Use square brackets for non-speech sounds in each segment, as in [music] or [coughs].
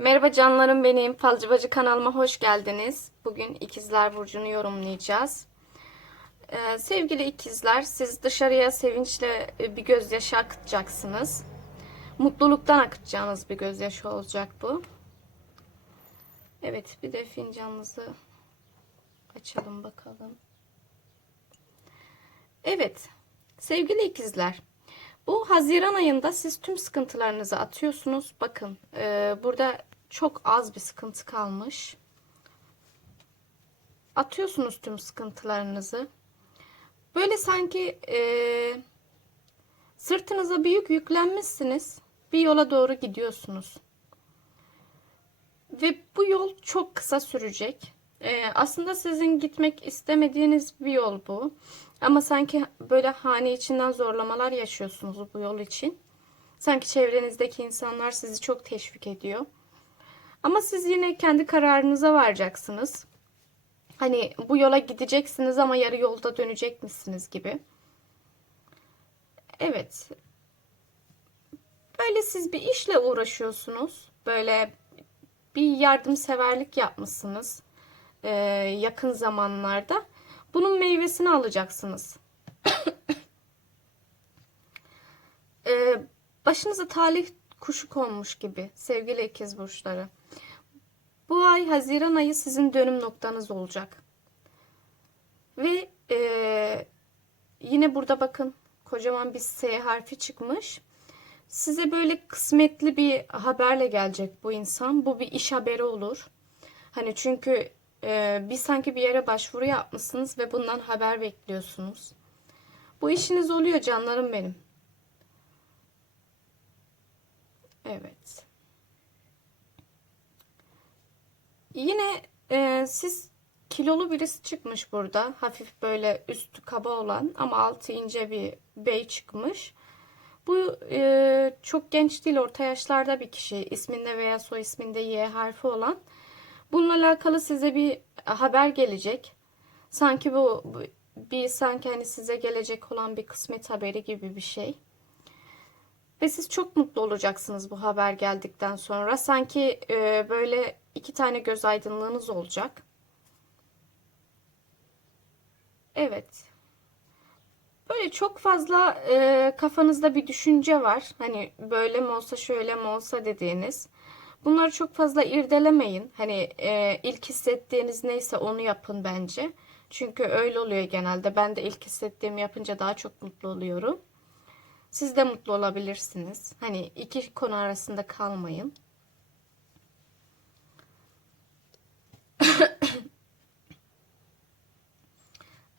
Merhaba canlarım benim. Falcı Bacı kanalıma hoş geldiniz. Bugün ikizler burcunu yorumlayacağız. Ee, sevgili ikizler, siz dışarıya sevinçle e, bir gözyaşı akıtacaksınız. Mutluluktan akıtacağınız bir gözyaşı olacak bu. Evet, bir de fincanınızı açalım bakalım. Evet, sevgili ikizler. Bu Haziran ayında siz tüm sıkıntılarınızı atıyorsunuz. Bakın e, burada çok az bir sıkıntı kalmış. Atıyorsunuz tüm sıkıntılarınızı. Böyle sanki e, sırtınıza büyük yüklenmişsiniz. Bir yola doğru gidiyorsunuz. Ve bu yol çok kısa sürecek. E, aslında sizin gitmek istemediğiniz bir yol bu. Ama sanki böyle hane içinden zorlamalar yaşıyorsunuz bu yol için. Sanki çevrenizdeki insanlar sizi çok teşvik ediyor. Ama siz yine kendi kararınıza varacaksınız. Hani bu yola gideceksiniz ama yarı yolda dönecek misiniz gibi. Evet. Böyle siz bir işle uğraşıyorsunuz. Böyle bir yardımseverlik yapmışsınız. Ee, yakın zamanlarda. Bunun meyvesini alacaksınız. ee, [coughs] başınıza talih kuşu konmuş gibi sevgili ikiz burçları. Bu ay Haziran ayı sizin dönüm noktanız olacak. Ve e, yine burada bakın kocaman bir S harfi çıkmış. Size böyle kısmetli bir haberle gelecek bu insan. Bu bir iş haberi olur. Hani çünkü e, bir sanki bir yere başvuru yapmışsınız ve bundan haber bekliyorsunuz. Bu işiniz oluyor canlarım benim. Evet. Yine e, siz kilolu birisi çıkmış burada. Hafif böyle üstü kaba olan ama altı ince bir bey çıkmış. Bu e, çok genç değil, orta yaşlarda bir kişi. isminde veya soy isminde Y harfi olan. Bununla alakalı size bir haber gelecek. Sanki bu bir sanki hani size gelecek olan bir kısmet haberi gibi bir şey. Ve siz çok mutlu olacaksınız bu haber geldikten sonra. Sanki e, böyle iki tane göz aydınlığınız olacak. Evet. Böyle çok fazla e, kafanızda bir düşünce var. Hani böyle mi olsa şöyle mi olsa dediğiniz. Bunları çok fazla irdelemeyin. Hani e, ilk hissettiğiniz neyse onu yapın bence. Çünkü öyle oluyor genelde. Ben de ilk hissettiğimi yapınca daha çok mutlu oluyorum. Siz de mutlu olabilirsiniz. Hani iki konu arasında kalmayın.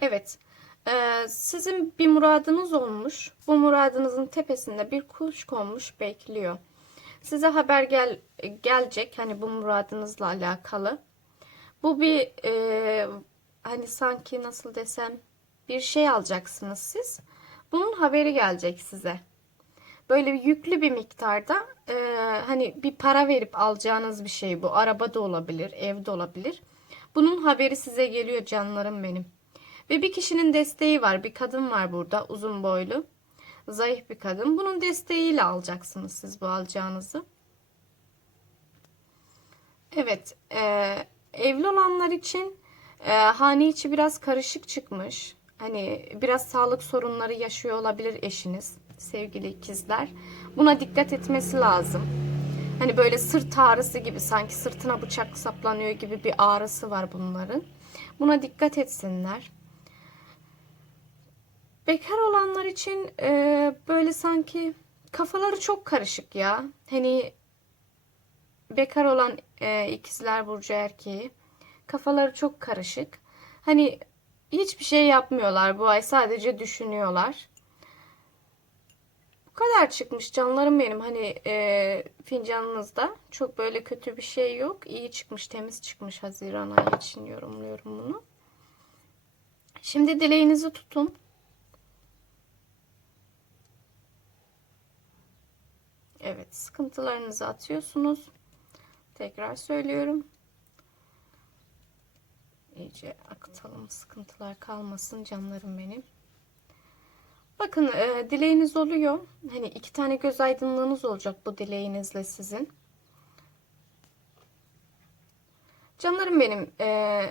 Evet. Ee, sizin bir muradınız olmuş. Bu muradınızın tepesinde bir kuş konmuş bekliyor. Size haber gel gelecek hani bu muradınızla alakalı. Bu bir e, hani sanki nasıl desem bir şey alacaksınız siz. Bunun haberi gelecek size. Böyle yüklü bir miktarda e, hani bir para verip alacağınız bir şey bu. Araba da olabilir, ev de olabilir. Bunun haberi size geliyor canlarım benim. Ve bir kişinin desteği var. Bir kadın var burada uzun boylu. Zayıf bir kadın. Bunun desteğiyle alacaksınız siz bu alacağınızı. Evet. E, evli olanlar için e, hane içi biraz karışık çıkmış. Hani biraz sağlık sorunları yaşıyor olabilir eşiniz. Sevgili ikizler. Buna dikkat etmesi lazım. Hani böyle sırt ağrısı gibi sanki sırtına bıçak saplanıyor gibi bir ağrısı var bunların. Buna dikkat etsinler. Bekar olanlar için e, böyle sanki kafaları çok karışık ya. Hani bekar olan e, ikizler burcu erkeği kafaları çok karışık. Hani hiçbir şey yapmıyorlar bu ay sadece düşünüyorlar. Bu kadar çıkmış canlarım benim hani e, fincanınızda çok böyle kötü bir şey yok. İyi çıkmış temiz çıkmış Haziran ayı için yorumluyorum bunu. Şimdi dileğinizi tutun. Evet sıkıntılarınızı atıyorsunuz. Tekrar söylüyorum. İyice akıtalım sıkıntılar kalmasın canlarım benim. Bakın e, dileğiniz oluyor. Hani iki tane göz aydınlığınız olacak bu dileğinizle sizin. Canlarım benim e,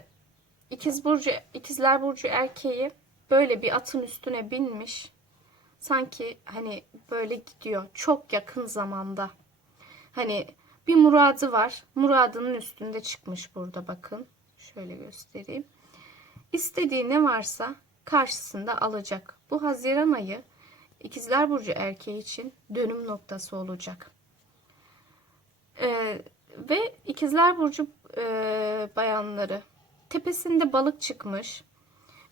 ikiz burcu ikizler burcu erkeği böyle bir atın üstüne binmiş. Sanki hani böyle gidiyor çok yakın zamanda. Hani bir muradı var. Muradının üstünde çıkmış burada bakın. Şöyle göstereyim. İstediği ne varsa karşısında alacak. Bu Haziran ayı İkizler Burcu erkeği için dönüm noktası olacak. Ee, ve İkizler Burcu e, bayanları tepesinde balık çıkmış.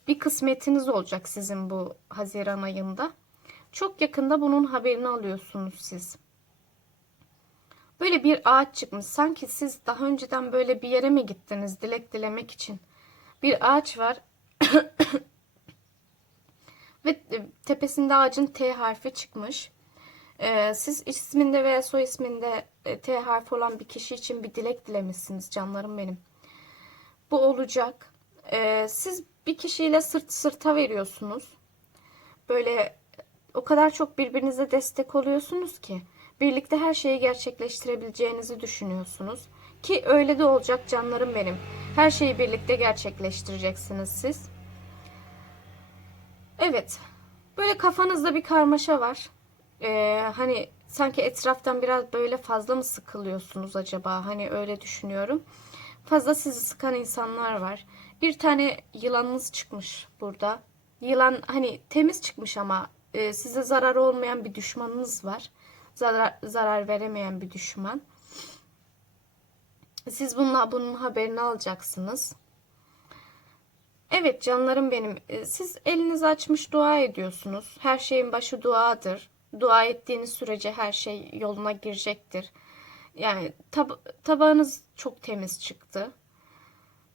Bir kısmetiniz olacak sizin bu Haziran ayında. Çok yakında bunun haberini alıyorsunuz siz. Böyle bir ağaç çıkmış. Sanki siz daha önceden böyle bir yere mi gittiniz dilek dilemek için? Bir ağaç var. [coughs] Ve e, tepesinde ağacın T harfi çıkmış. Ee, siz isminde veya soy isminde e, T harfi olan bir kişi için bir dilek dilemişsiniz canlarım benim. Bu olacak. Ee, siz bir kişiyle sırt sırta veriyorsunuz. Böyle o kadar çok birbirinize destek oluyorsunuz ki birlikte her şeyi gerçekleştirebileceğinizi düşünüyorsunuz. Ki öyle de olacak canlarım benim. Her şeyi birlikte gerçekleştireceksiniz siz. Evet. Böyle kafanızda bir karmaşa var. Ee, hani sanki etraftan biraz böyle fazla mı sıkılıyorsunuz acaba? Hani öyle düşünüyorum. Fazla sizi sıkan insanlar var. Bir tane yılanınız çıkmış burada. Yılan hani temiz çıkmış ama e, size zarar olmayan bir düşmanınız var. Zarar, zarar veremeyen bir düşman. Siz bununla bunun haberini alacaksınız. Evet canlarım benim. E, Siz elinizi açmış dua ediyorsunuz. Her şeyin başı duadır. Dua ettiğiniz sürece her şey yoluna girecektir. Yani tab- tabağınız çok temiz çıktı.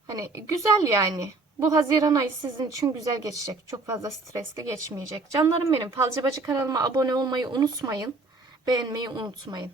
Hani güzel yani. Bu Haziran ayı sizin için güzel geçecek. Çok fazla stresli geçmeyecek. Canlarım benim. Falcı Bacı kanalıma abone olmayı unutmayın. Beğenmeyi unutmayın.